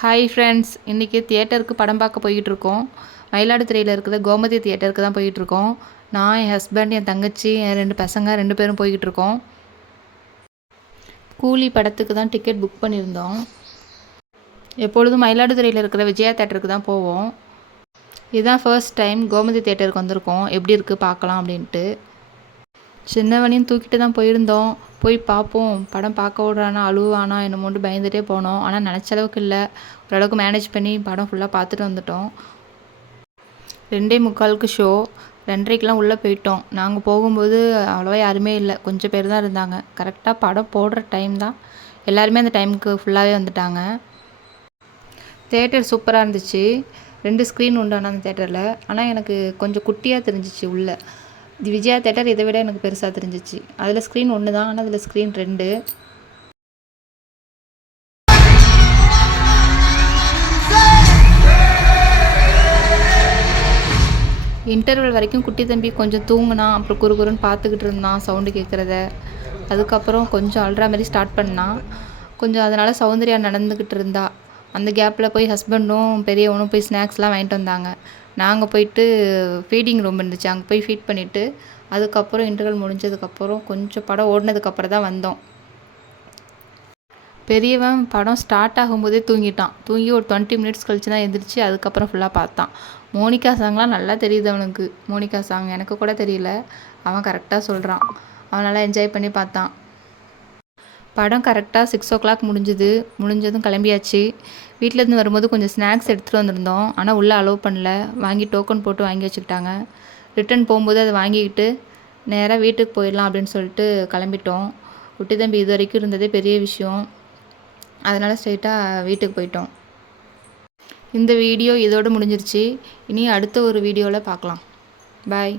Hi friends, இன்றைக்கி தியேட்டருக்கு படம் பார்க்க போய்கிட்டுருக்கோம். மயிலாடுதுறையில் இருக்கிற கோமதி தியேட்டருக்கு தான் போய்கிட்டுருக்கோம். நான், என் ஹஸ்பண்ட், என் தங்கச்சி, என் 2 பசங்க 2 பேரும் போய்கிட்டுருக்கோம். கூலி படத்துக்கு தான் டிக்கெட் புக் பண்ணியிருந்தோம். எப்பொழுதும் மயிலாடுதுறையில் இருக்கிற விஜயா தியேட்டருக்கு தான் போவோம். இதுதான் ஃபர்ஸ்ட் டைம் கோமதி தியேட்டருக்கு வந்திருக்கோம். எப்படி இருக்குது பார்க்கலாம் அப்படின்ட்டு. சின்னவனையும் தூக்கிட்டு தான் போயிருந்தோம். போய் பார்ப்போம், படம் பார்க்க விடுறானா அழுவானா என்னமோன்ட்டு பயந்துகிட்டே போனோம். ஆனால் நினச்ச அளவுக்கு இல்லை, ஓரளவுக்கு மேனேஜ் பண்ணி படம் ஃபுல்லாக பார்த்துட்டு வந்துட்டோம். 2:45க்கு ஷோ, 2:30க்கெலாம் உள்ளே போயிட்டோம். நாங்கள் போகும்போது அவ்வளோவா யாருமே இல்லை, கொஞ்சம் பேர் தான் இருந்தாங்க. கரெக்டாக படம் போடுற டைம் தான், எல்லாருமே அந்த டைமுக்கு ஃபுல்லாகவே வந்துட்டாங்க. தேட்டர் சூப்பராக இருந்துச்சு. 2 ஸ்க்ரீன் உண்டான அந்த தேட்டரில். ஆனால் எனக்கு கொஞ்சம் குட்டியாக தெரிஞ்சிச்சு உள்ளே. விஜயா தேட்டர் இதை விட எனக்கு பெருசாக தெரிஞ்சிச்சு. அதில் ஸ்க்ரீன் 1 தான், ஆனால் அதில் ஸ்க்ரீன் 2. இன்டர்வல் வரைக்கும் குட்டி தம்பி கொஞ்சம் தூங்கினான். அப்புறம் குறுகுறுன்னு பார்த்துக்கிட்டு இருந்தான் சவுண்டு கேட்குறத. அதுக்கப்புறம் கொஞ்சம் அழுற மாதிரி ஸ்டார்ட் பண்ணான். கொஞ்சம் அதனால் சௌந்தர்யா நடந்துக்கிட்டு இருந்தா. அந்த கேப்பில் போய் ஹஸ்பண்டும் பெரியவனும் போய் ஸ்நாக்ஸ்லாம் வாங்கிட்டு வந்தாங்க. நாங்கள் போயிட்டு ஃபீடிங் ரூம் இருந்துச்சு, அங்கே போய் ஃபீட் பண்ணிவிட்டு அதுக்கப்புறம் இன்டர்வல் முடிஞ்சதுக்கப்புறம் கொஞ்சம் படம் ஓடினதுக்கப்புறம் தான் வந்தோம். பெரியவன் படம் ஸ்டார்ட் ஆகும்போதே தூங்கிட்டான். தூங்கி ஒரு 20 மினிட்ஸ் கழிச்சு தான் எழுந்திரிச்சு அதுக்கப்புறம் ஃபுல்லாக பார்த்தான். மோனிகா சாங்லாம் நல்லா தெரியுது அவனுக்கு. மோனிகா சாங் எனக்கு கூட தெரியல, அவன் கரெக்டாக சொல்கிறான். அவன் நல்லா என்ஜாய் பண்ணி பார்த்தான். படம் கரெக்டாக 6 o'clock முடிஞ்சதும் கிளம்பியாச்சு. வீட்டிலேருந்து வரும்போது கொஞ்சம் ஸ்நாக்ஸ் எடுத்துகிட்டு வந்திருந்தோம். ஆனால் உள்ளே அலோவ் பண்ணல, வாங்கி டோக்கன் போட்டு வாங்கி வச்சுக்கிட்டாங்க. ரிட்டன் போகும்போது அதை வாங்கிக்கிட்டு நேராக வீட்டுக்கு போயிடலாம் அப்படின்னு சொல்லிட்டு கிளம்பிட்டோம். குட்டி தம்பி இது வரைக்கும் இருந்ததே பெரிய விஷயம், அதனால் ஸ்ட்ரெயிட்டாக வீட்டுக்கு போயிட்டோம். இந்த வீடியோ இதோடு முடிஞ்சிருச்சு. இனி அடுத்த ஒரு வீடியோவில் பார்க்கலாம். பாய்.